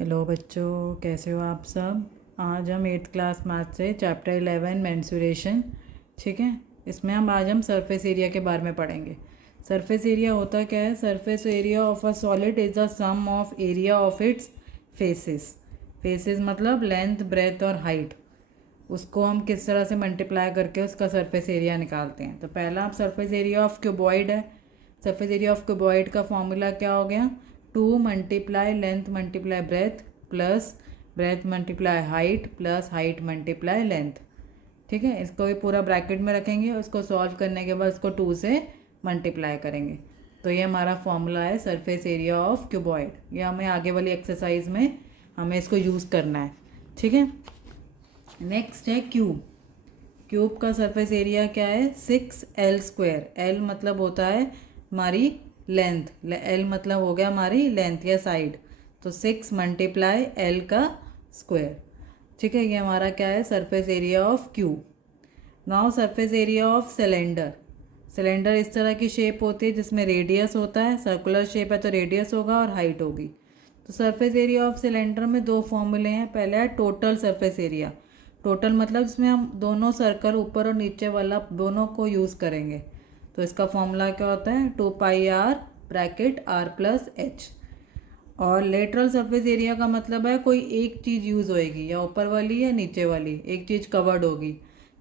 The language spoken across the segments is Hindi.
हेलो बच्चों, कैसे हो आप सब। आज हम 8th क्लास मैथ से चैप्टर 11 मेंसुरेशन, ठीक है। इसमें हम सरफेस एरिया के बारे में पढ़ेंगे। सरफेस एरिया होता क्या है? Surface area of a solid is the sum of area of its faces. Faces मतलब लेंथ, ब्रेथ और हाइट। उसको हम किस तरह से मल्टीप्लाई करके उसका सरफेस एरिया निकालते हैं। तो पहला आप सरफेस एरिया ऑफ क्यूबॉइड है। सरफेस एरिया ऑफ क्यूबॉइड का फॉर्मूला क्या हो गया? 2 multiply length multiply breath plus breadth multiply height plus height multiply length, ठीक है। इसको भी पूरा ब्रैकेट में रखेंगे। उसको सॉल्व करने के बाद उसको 2 से मल्टीप्लाई करेंगे। तो ये हमारा फॉर्मूला है सरफेस एरिया ऑफ क्यूबॉइड। ये हमें आगे वाली एक्सरसाइज में हमें इसको यूज़ करना है, ठीक है। नेक्स्ट है क्यूब। क्यूब का सरफेस एरिया क्या है? 6L²। L मतलब होता है हमारी लेंथ, L मतलब हो गया हमारी लेंथ या साइड। तो 6 मल्टीप्लाई L का स्क्वायर, ठीक है। ये हमारा क्या है? Surface area of cube. Now surface area of cylinder. Cylinder इस तरह की शेप होती है जिसमें रेडियस होता है। सर्कुलर शेप है तो रेडियस होगा और हाइट होगी। तो सरफेस एरिया ऑफ सिलेंडर में दो फॉर्मूले हैं। पहला है टोटल सरफेस एरिया। टोटल मतलब इसमें हम दोनों सर्कल, ऊपर और नीचे वाला, दोनों को यूज़ करेंगे। तो इसका फॉर्मूला क्या होता है? 2πr bracket r plus H. और लेटरल सरफेस एरिया का मतलब है कोई एक चीज़ यूज़ होएगी, या ऊपर वाली या नीचे वाली, एक चीज़ कवर्ड होगी,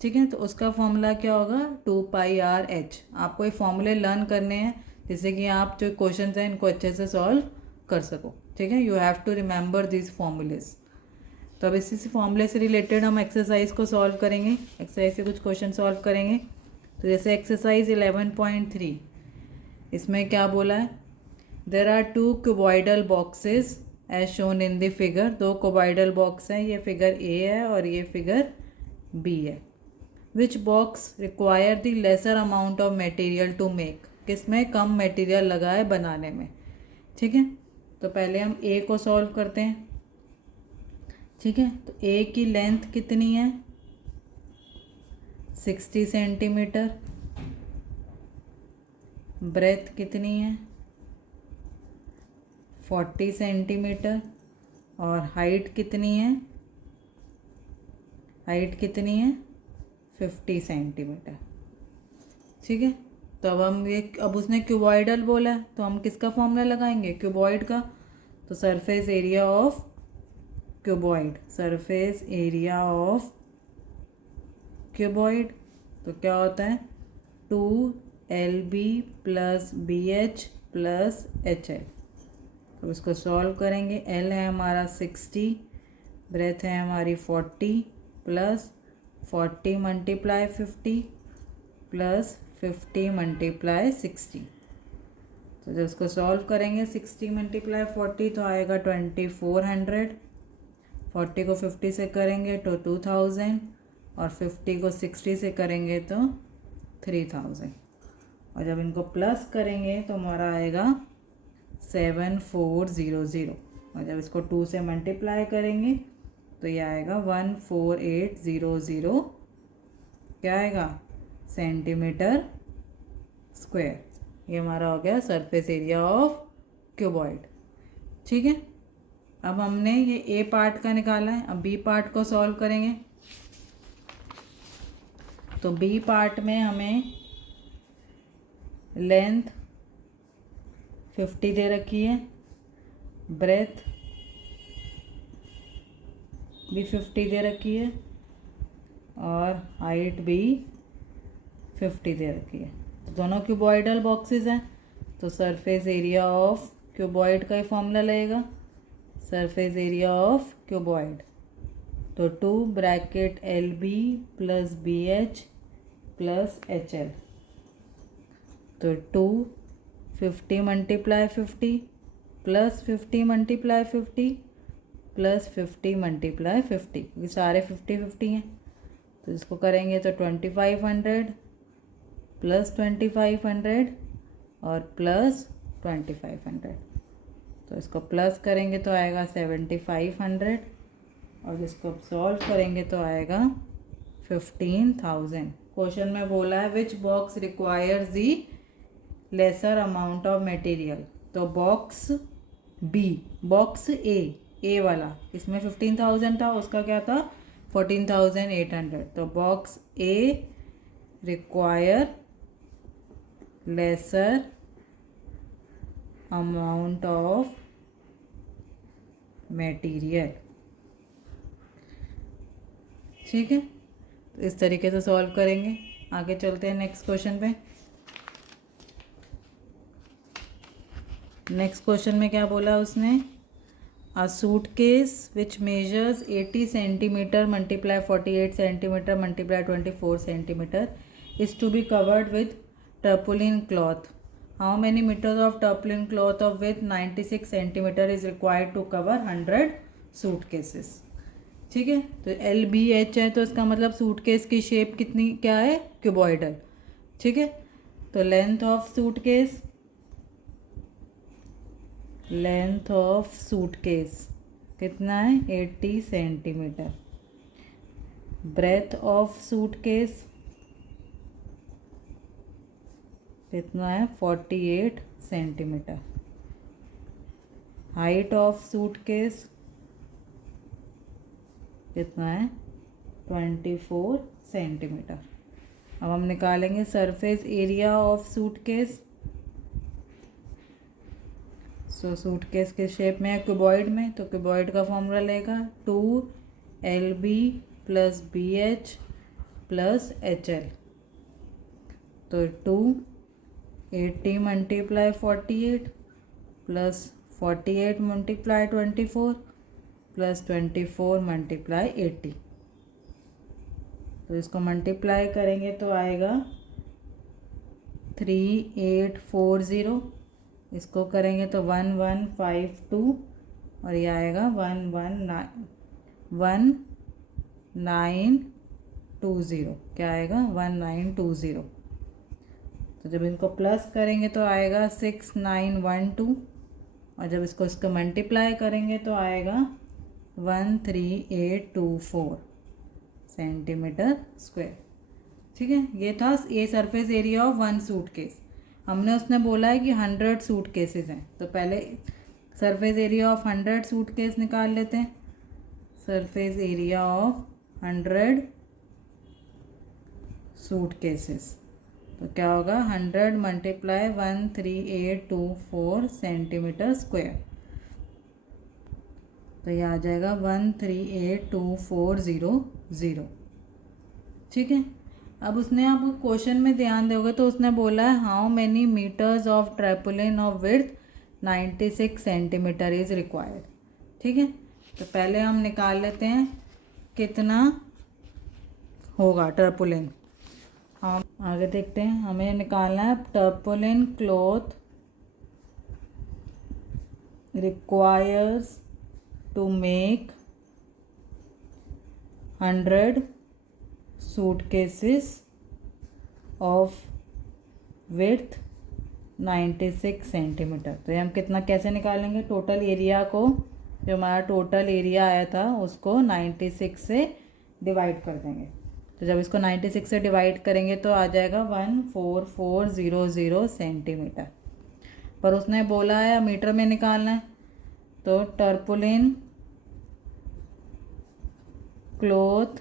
ठीक है। तो उसका फॉर्मूला क्या होगा? 2πr/h। आपको ये फॉर्मूले लर्न करने हैं जिससे कि आप जो क्वेश्चन हैं इनको अच्छे से सॉल्व कर सको, ठीक है। You have to remember this formulas. तो अब इसी से फॉर्मूले से रिलेटेड हम एक्सरसाइज को सॉल्व करेंगे। एक्सरसाइज से कुछ क्वेश्चन सॉल्व करेंगे। तो जैसे एक्सरसाइज 11.3, इसमें क्या बोला है? There are 2 cuboidal boxes as shown in the figure. दो क्यूबॉइडल बॉक्स हैं, ये फिगर ए है और ये फिगर बी है। Which box require the lesser amount of material to make. किसमें कम मटेरियल लगा है बनाने में, ठीक है। तो पहले हम ए को सॉल्व करते हैं, ठीक है। तो ए की लेंथ कितनी है? 60 सेंटीमीटर। ब्रेथ कितनी है? 40 सेंटीमीटर। और हाइट कितनी है? हाइट कितनी है? 50 सेंटीमीटर, ठीक है। तो अब उसने क्यूबॉइडल बोला है तो हम किसका फॉर्मूला लगाएंगे? क्यूबॉइड का। तो surface area of cuboid, surface area of cuboid तो क्या होता है? 2LB plus BH plus HL। तो इसको सॉल्व करेंगे। L है हमारा 60, ब्रेथ है हमारी 40 प्लस 40 मल्टीप्लाई 50 प्लस 50 मल्टीप्लाई 60। तो जब इसको सॉल्व करेंगे 60 मल्टीप्लाई 40 तो आएगा 2400। 40 को 50 से करेंगे तो 2000 और 50 को 60 से करेंगे तो 3000। और जब इनको प्लस करेंगे तो हमारा आएगा 7400। और जब इसको 2 से मल्टीप्लाई करेंगे तो ये आएगा 14800, क्या आएगा? Centimetre square. ये हमारा हो गया सरफेस एरिया ऑफ क्यूबॉइड, ठीक है। अब हमने ये ए पार्ट का निकाला है, अब बी पार्ट को सॉल्व करेंगे। तो बी पार्ट में हमें लेंथ 50 दे रखी है, ब्रेथ भी 50 दे रखी है और हाइट भी 50 दे रखी है। दोनों क्यूबॉइडल बॉक्सेस हैं तो सरफेस एरिया ऑफ क्यूबॉइड का ही फॉर्मूला लगेगा। सरफेस एरिया ऑफ क्यूबॉइड तो 2 bracket LB plus BH plus HL। तो 2 50 multiply 50 plus 50 multiply 50 plus 50 multiply 50, ये सारे 50-50 हैं। तो इसको करेंगे तो 2500 प्लस 2500 और प्लस 2500। तो इसको प्लस करेंगे तो आएगा 7500 और इसको सॉल्व करेंगे तो आएगा 15000। क्वेश्चन में बोला है which box requires the laser amount of material. तो बॉक्स बी, बॉक्स ए ए वाला, इसमें 15,000 था, उसका क्या था 14,800। तो box A require laser amount of material. ठीक है, तो इस तरीके से सॉल्व करेंगे। आगे चलते हैं नेक्स्ट क्वेश्चन पे। नेक्स्ट क्वेश्चन में क्या बोला उसने, a suitcase which measures 80 centimetre multiply 48 centimetre multiply 24 centimetre is to be covered with tarpaulin cloth. How many metres of tarpaulin cloth of with 96 centimetre is required to cover 100 suitcases. ठीक है, तो LBH है, तो इसका मतलब सूटकेस की शेप कितनी क्या है, क्यूबॉइडल। ठीक है, तो length of suitcase, length of suitcase कितना है 80 सेंटीमीटर। ब्रेथ ऑफ सूटकेस कितना है 48 सेंटीमीटर। हाइट ऑफ सूटकेस कितना है 24 सेंटीमीटर। अब हम निकालेंगे surface area of suitcase. So suitcase के शेप में है क्यूबॉइड में, तो क्यूबॉइड का फॉर्मूला लेगा 2LB + BH + HL। तो 280 × 48 + 48 × 24 + 24 × 80। तो इसको मल्टीप्लाई करेंगे तो आएगा 3840। इसको करेंगे तो 1152 और ये आएगा 1920। क्या आएगा 1920। तो जब इनको प्लस करेंगे तो आएगा 6912 और जब इसको मल्टीप्लाई करेंगे तो आएगा 13824 सेंटीमीटर स्क्वायर। ठीक है, ये था ये surface area of one suitcase. हमने उसने बोला है कि 100 सूटकेसेस हैं, तो पहले सरफेस एरिया ऑफ 100 सूटकेस निकाल लेते हैं। सरफेस एरिया ऑफ 100 सूटकेसेस, तो क्या होगा 100 × 13824 सेंटीमीटर स्क्वायर। तो ये आ जाएगा 138240। ठीक है, अब उसने आप क्वेश्चन में ध्यान दोगे तो उसने बोला है how many metres of tarpaulin of width 96 centimetre is required. ठीक है, तो पहले हम निकाल लेते हैं कितना होगा ट्रैपोलिन। हम आगे देखते हैं, हमें निकालना है tarpaulin cloth requires to make 100 suitcases of width 96 centimetre. तो ये हम कितना कैसे निकालेंगे, टोटल एरिया को, जो हमारा टोटल एरिया आया था उसको 96 से डिवाइड कर देंगे। तो जब इसको 96 से डिवाइड करेंगे तो आ जाएगा 14400 सेंटीमीटर। पर उसने बोला है मीटर में निकालना है, तो टर्पोलिन क्लॉथ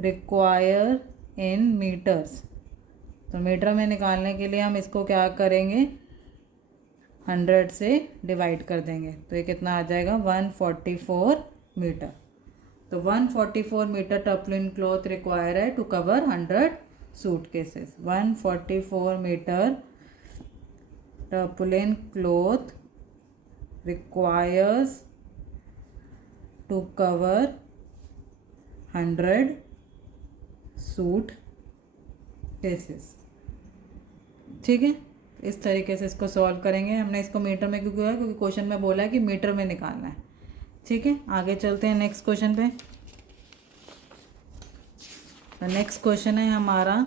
रिक्वायर इन मीटर्स, तो मीटर में निकालने के लिए हम इसको क्या करेंगे 100 से डिवाइड कर देंगे। तो ये कितना आ जाएगा 144 मीटर। तो 144 मीटर टर्पोलिन क्लॉथ रिक्वायर है to cover 100 suitcases. 144 metre tarpaulin cloth requires to cover 100 suitcases. ठीक है, इस तरीके से इसको सॉल्व करेंगे। हमने इसको मीटर में क्यों किया, क्योंकि क्वेश्चन में बोला है कि मीटर में निकालना है। ठीक है, आगे चलते हैं नेक्स्ट क्वेश्चन पे। नेक्स्ट क्वेश्चन है हमारा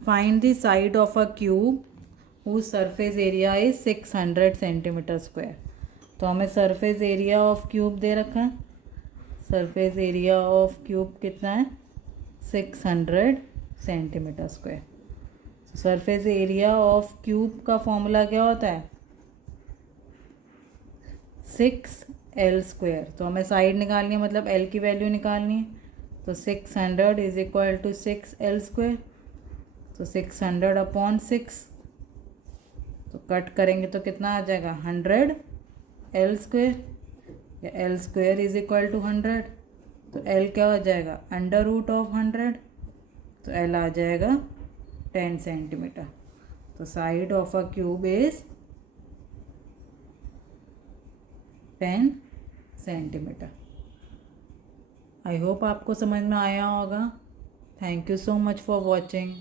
find the side of a cube whose surface area is 600 centimetre square. तो हमें सरफेस एरिया ऑफ क्यूब दे रखा है। सरफेस एरिया ऑफ क्यूब कितना है 600 centimetre square. Surface area of cube का फॉर्मूला क्या होता है 6 एल स्क्वेयर। तो हमें साइड निकालनी है, मतलब एल की वैल्यू निकालनी है। तो 600 is equal to 6 L square. तो 600 अपॉन 6, तो कट करेंगे तो कितना आ जाएगा 100 एल स्क्वेयर, या L square is equal to 100। तो एल क्या हो जाएगा अंडर रूट ऑफ 100, तो एल आ जाएगा 10 सेंटीमीटर। तो side of a cube is 10 centimetre. I hope आपको समझ में आया होगा। Thank you so much for watching.